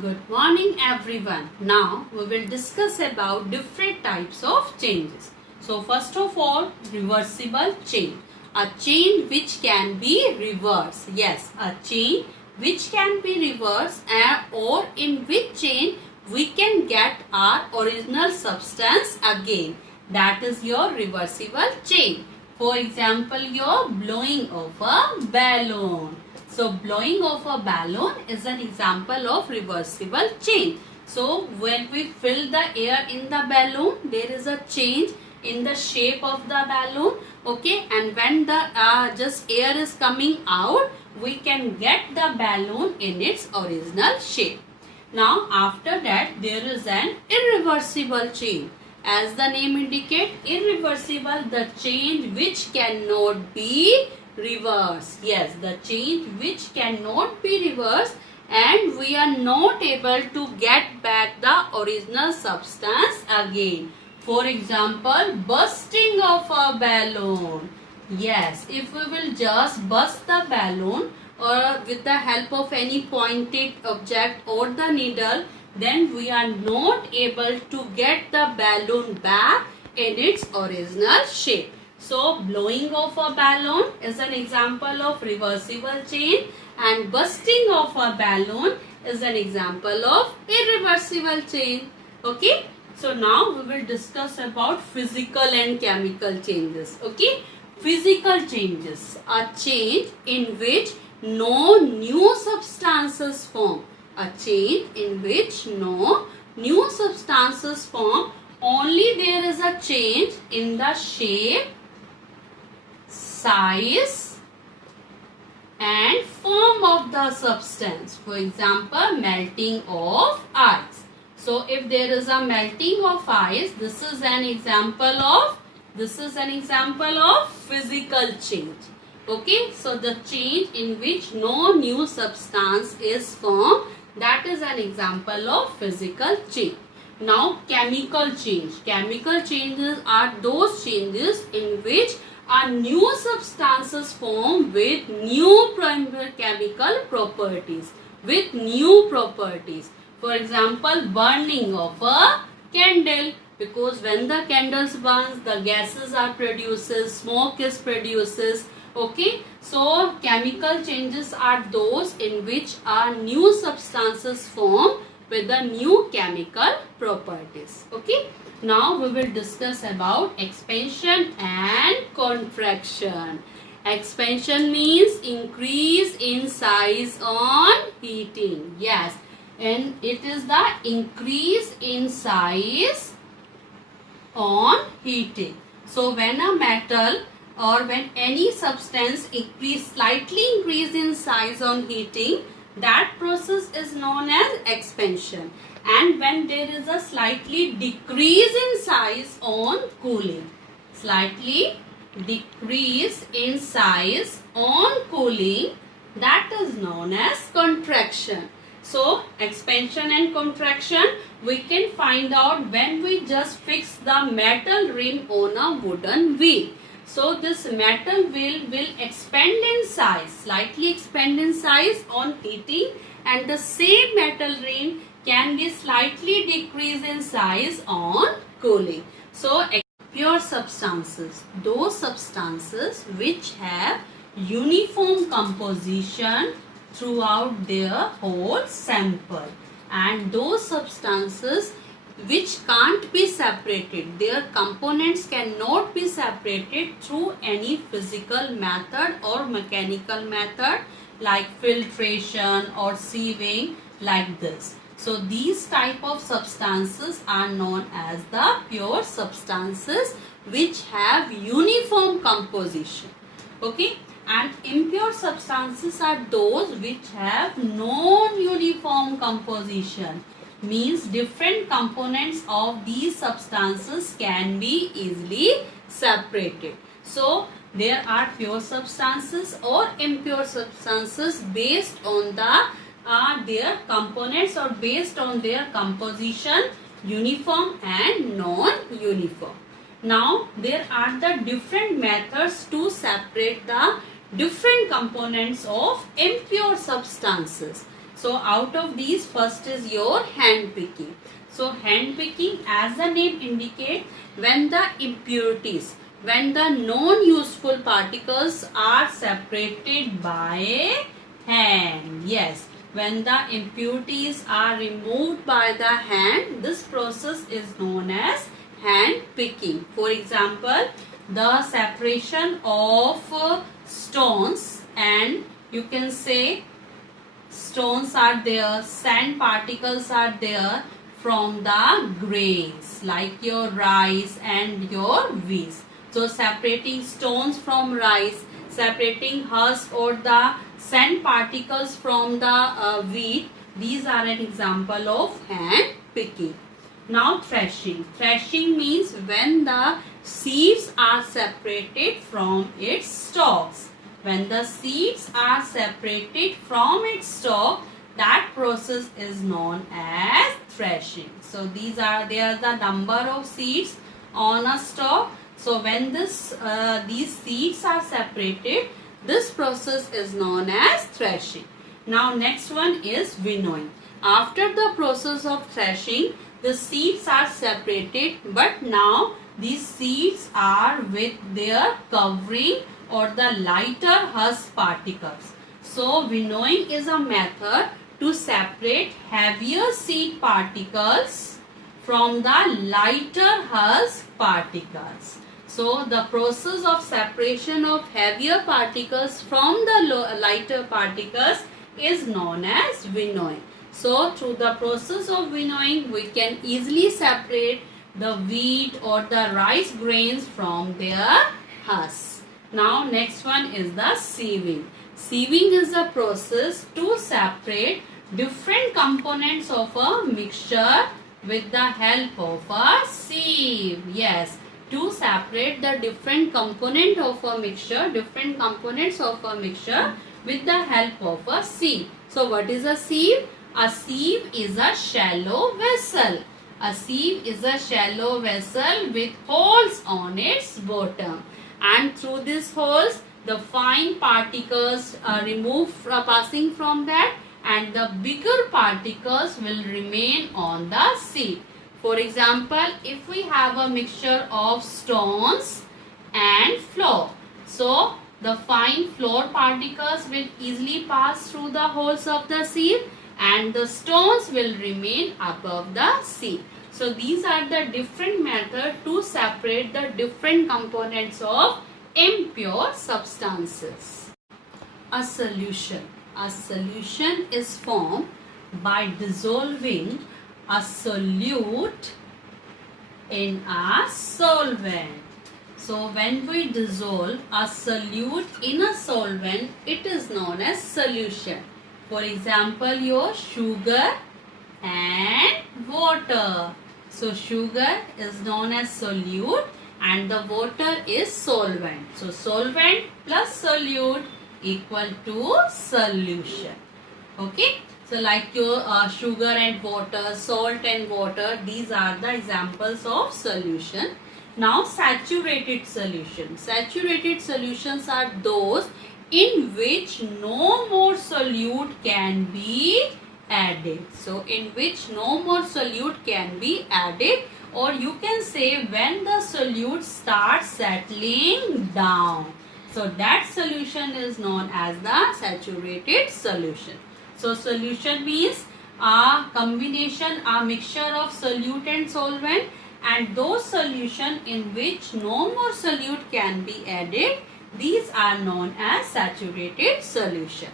Good morning everyone. Now we will discuss about different types of changes. So first of all, reversible chain. A chain which can be reversed. Yes, a chain which can be reversed or in which chain we can get our original substance again. That is your reversible chain. For example, your blowing of a balloon. So blowing of a balloon is an example of reversible change. So when we fill the air in the balloon, there is a change in the shape of the balloon. Okay, and when the just air is coming out, we can get the balloon in its original shape. Now after that, there is an irreversible change. As the name indicates, irreversible, the change which cannot be reversed. Yes, the change which cannot be reversed and we are not able to get back the original substance again. For example, bursting of a balloon. Yes, if we will just burst the balloon or with the help of any pointed object or the needle, then we are not able to get the balloon back in its original shape. So blowing of a balloon is an example of reversible chain and bursting of a balloon is an example of irreversible chain. Okay. So now we will discuss about physical and chemical changes. Okay. Physical changes are change in which no new substances form. A change in which no new substances form, only there is a change in the shape, size and form of the substance. For example, melting of ice. So if there is a melting of ice, this is an example of physical change. Okay, so the change in which no new substance is formed, that is an example of physical change. Now chemical change. Chemical changes are those changes in which are new substances formed with new chemical properties. With new properties. For example, burning of a candle. Because when the candles burns, the gases are produced, smoke is produced. Okay, so chemical changes are those in which are new substances formed with the new chemical properties. Okay, now we will discuss about expansion and contraction. Expansion means increase in size on heating. Yes, and it is the increase in size on heating. So when a metal or when any substance slightly increase in size on heating, that process is known as expansion. And when there is a slightly decrease in size on cooling, slightly decrease in size on cooling, that is known as contraction. So expansion and contraction we can find out when we just fix the metal rim on a wooden wheel. So this metal wheel will expand in size, slightly expand in size on heating, and the same metal rim can be slightly decrease in size on cooling. So pure substances, those substances which have uniform composition throughout their whole sample, and those substances which can't be separated, their components cannot be separated through any physical method or mechanical method like filtration or sieving, like this. So these type of substances are known as the pure substances which have uniform composition. Okay, and impure substances are those which have non-uniform composition. Means different components of these substances can be easily separated. So there are pure substances or impure substances based on their components or based on their composition, uniform and non-uniform. Now there are the different methods to separate the different components of impure substances. So out of these, first is your hand picking. So hand picking, as the name indicates, when the impurities, when the non-useful particles are separated by a hand. Yes, when the impurities are removed by the hand, this process is known as hand picking. For example, the separation of stones, and you can say stones are there, sand particles are there from the grains like your rice and your wheat. So separating stones from rice, separating husk or the sand particles from the wheat, these are an example of hand picking. Now threshing. Threshing means when the seeds are separated from its stalks. When the seeds are separated from its stalk, that process is known as threshing. So these are the number of seeds on a stalk. So when these seeds are separated, this process is known as threshing. Now next one is winnowing. After the process of threshing, the seeds are separated, but now these seeds are with their covering or the lighter husk particles. So winnowing is a method to separate heavier seed particles from the lighter husk particles. So the process of separation of heavier particles from the lighter particles is known as winnowing. So through the process of winnowing, we can easily separate the wheat or the rice grains from their husks. Now next one is the sieving. Sieving is the process to separate different components of a mixture with the help of a sieve. Yes, to separate the different component of a mixture, different components of a mixture with the help of a sieve. So what is a sieve? A sieve is a shallow vessel. A sieve is a shallow vessel with holes on its bottom, and through these holes the fine particles are removed passing from that, and the bigger particles will remain on the sieve. For example, if we have a mixture of stones and flour, so the fine flour particles will easily pass through the holes of the sieve and the stones will remain above the sieve. So these are the different methods to separate the different components of impure substances. A solution. A solution is formed by dissolving a solute in a solvent. So when we dissolve a solute in a solvent, it is known as solution. For example, your sugar and water. So sugar is known as solute and the water is solvent. So solvent plus solute equal to solution. Okay. So like your sugar and water, salt and water, these are the examples of solution. Now saturated solution. Saturated solutions are those in which no more solute can be added. So in which no more solute can be added, or you can say when the solute starts settling down. So that solution is known as the saturated solution. So solution means a combination, a mixture of solute and solvent, and those solution in which no more solute can be added, these are known as saturated solution.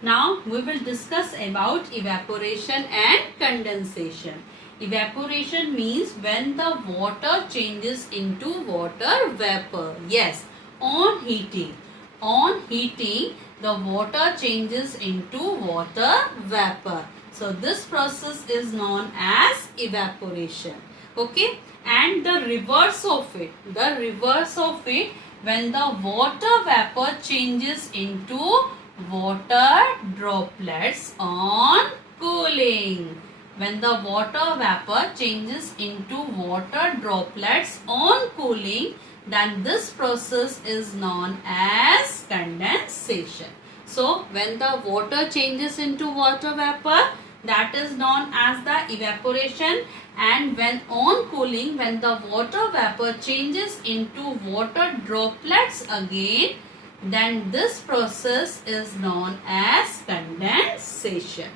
Now we will discuss about evaporation and condensation. Evaporation means when the water changes into water vapor. Yes, on heating. On heating, the water changes into water vapor. So this process is known as evaporation. Okay, and the reverse of it. The reverse of it, when the water vapor changes into water droplets on cooling. When the water vapor changes into water droplets on cooling, then this process is known as condensation. So when the water changes into water vapor, that is known as the evaporation, and when on cooling, when the water vapor changes into water droplets again, then this process is known as condensation.